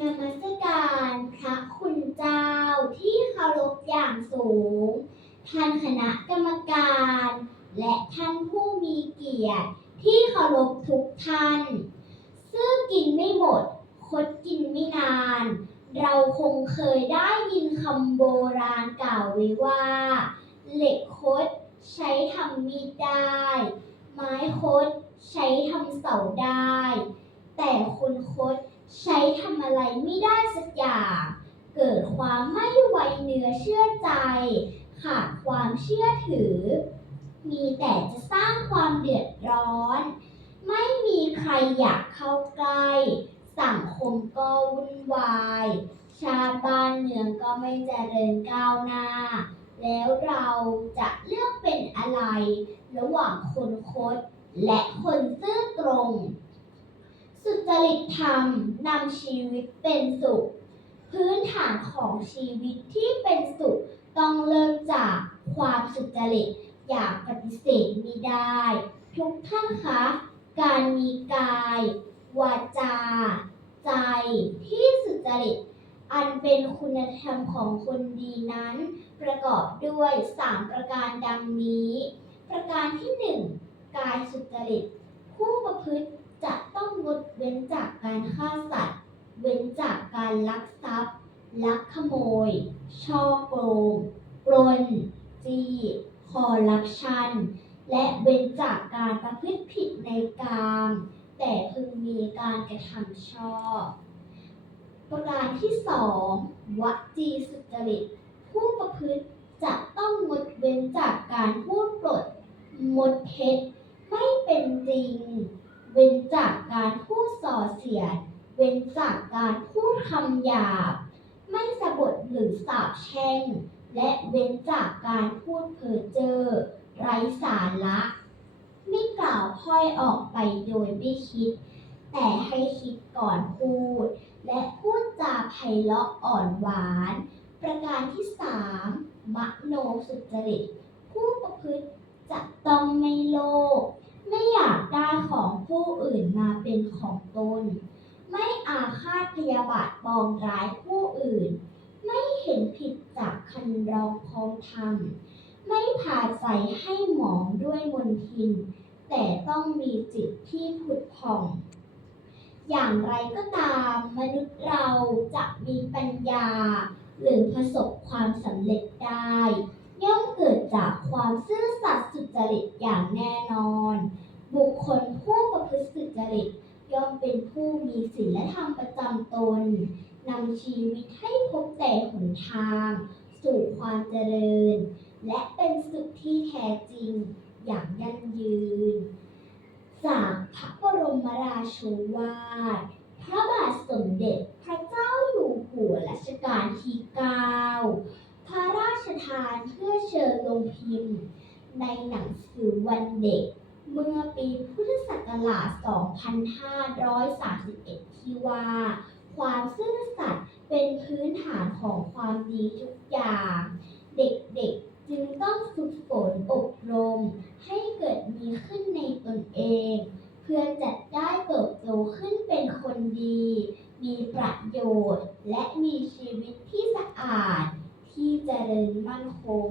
นมัสการพระคุณเจ้าที่เคารพอย่างสูง ท่านคณะกรรมการ และท่านผู้มีเกียรติที่เคารพทุกท่านซึ่งกินไม่หมด คดกินไม่นาน เราคงเคยได้ยินคำโบราณกล่าวไว้ว่า เหล็กคดใช้ทำมีดได้ ไม้คดใช้ทำเสาได้ แต่คนคด ใช้ทำอะไรไม่ได้สักอย่าง เกิดความไม่ไว้เนื้อเชื่อใจ ขาดความเชื่อถือ มีแต่จะสร้างความเดือดร้อน ไม่มีใครอยากเข้าใกล้ สังคมก็วุ่นวาย ชาติบ้านเมืองก็ไม่เจริญก้าวหน้า แล้วเราจะเลือกเป็นอะไร ระหว่างคนคดและคนซื่อตรง สุจริตธรรมนำชีวิตเป็นสุข พื้นฐานของชีวิตที่เป็นสุขต้องเริ่มจากความสุจริตอย่างปฏิเสธไม่ได้ ทุกท่านคะการมีกาย วาจา ใจที่สุจริต อันเป็นคุณธรรมของคนดีนั้น ประกอบด้วย 3 ประการดังนี้ ประการที่ 1 กายสุจริต ผู้ประพฤติ ต้องงดเว้นจากการฆ่าสัตว์ เว้นจากการลักทรัพย์ ลักขโมย ช่อโกงปล้นจี้คอร์รัปชัน และเว้นจากการประพฤติผิดในกาม แต่พึงมีการกระทำชอบ ประการที่สองวจีสุจริต ผู้ประพฤติจะต้องงดเว้นจากการพูดปลดมดเท็จไม่เป็นจริง เว้นจากการพูดส่อเสียด เว้นจากการพูดคำหยาบ ไม่สะบดหรือสาปแช่ง และเว้นจากการพูดเพ้อเจ้อไร้สาระไม่กล่าวพ่อยออกไปโดยไม่คิด แต่ให้คิดก่อนพูด และพูดจาไพเราะอ่อนหวาน ประการที่สามมโนสุจริต ผู้ประพฤติจะต้องไม่โลภ ไม่อยากได้ของผู้อื่นมาเป็นของตน ไม่อาฆาตพยาบาทปองร้ายผู้อื่น ไม่เห็นผิดจากคันรองพองธรรม ไม่ผาใสให้หมองด้วยมนทิน แต่ต้องมีจิตที่ผุดผ่อง อย่างไรก็ตามมนุษย์เราจะมีปัญญา หรือประสบความสำเร็จได้ย่อมเกิดจากความซื่อสัตย์สุจริตอย่างแน่นอน บุคคลผู้ประพฤติสุจริตย่อมเป็นผู้มีศีลธรรมประจำตนนำชีวิตให้พบแต่หนทาง สู่ความเจริญ และเป็นสุขที่แท้จริงอย่างยั่งยืน จากพระบรมราโชวาท พระบาทสมเด็จพระเจ้าอยู่หัวรัชกาลที่9พระราชทานเพื่อเชิญลงพิมพ์ ในหนังสือวันเด็ก เมื่อปีพุทธศักราช 2531 ที่ว่า ความซื่อสัตย์เป็นพื้นฐานของความดีทุกอย่าง เด็กๆจึงต้องฝึกฝนอบรม ให้เกิดมีขึ้นในตนเอง เพื่อจะได้เติบโตขึ้นเป็นคนดี มีประโยชน์ และมีชีวิตที่สะอาด ที่เจริญมั่นคง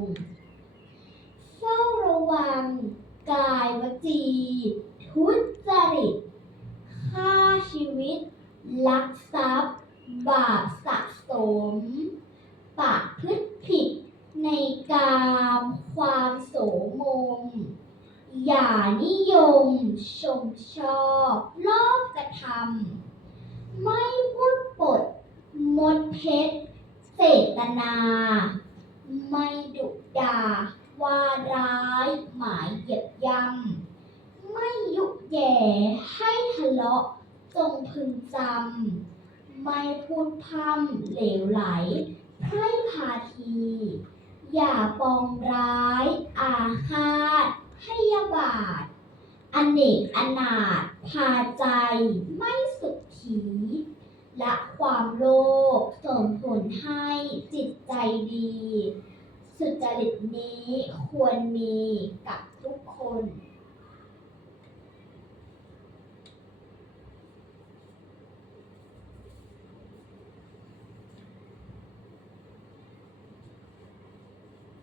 เฝ้าระวัง กายวจี ทุจริตฆ่าชีวิต ลักทรัพย์ บาปสะสมปาพฤติผิด ในกามความโสมม อย่านิยม ชมชอบลอบกระทำไม่พูดปด มดเพชรเจตนา ไม่ดุด่าว่าร้ายหมายเหยียบ ให้ทะเลาะจงพึงจำ ไม่พูดพร่ำเหลวไหลไพร่พาที อย่าปองร้าย อาฆาตพยาบาท อเนกอนาถพาใจไม่สุขขีละความโลภส่งผลให้จิตใจดี สุจริตนี้ควรมีกับทุกคน